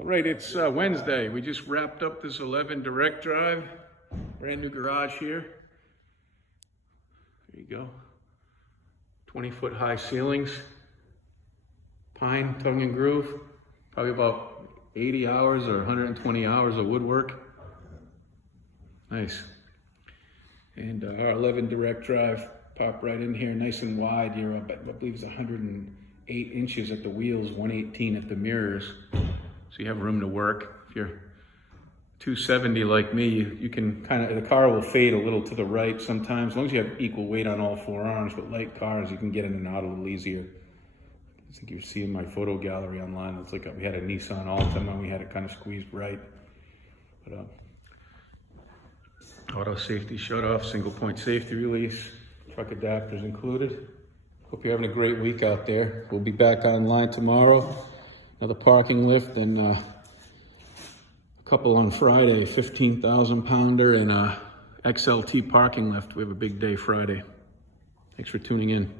All right, it's Wednesday. We just wrapped up this 11 direct drive. Brand new garage here. There you go. 20-foot high ceilings. Pine, tongue and groove. Probably about 80 hours or 120 hours of woodwork. Nice. And our 11 direct drive pop right in here, nice and wide. You're up at, I believe it's 108 inches at the wheels, 118 at the mirrors. So you have room to work. If you're 270 like me, you can kind of, the car will fade a little to the right sometimes, as long as you have equal weight on all four arms. But light cars, you can get in and out a little easier. I think you're seeing my photo gallery online. It's like we had a Nissan Altima and we had it kind of squeezed right. But auto safety shut off, single point safety release, truck adapters included. Hope you're having a great week out there. We'll be back online tomorrow. Another parking lift and a couple on Friday, 15,000 pounder and a XLT parking lift. We have a big day Friday. Thanks for tuning in.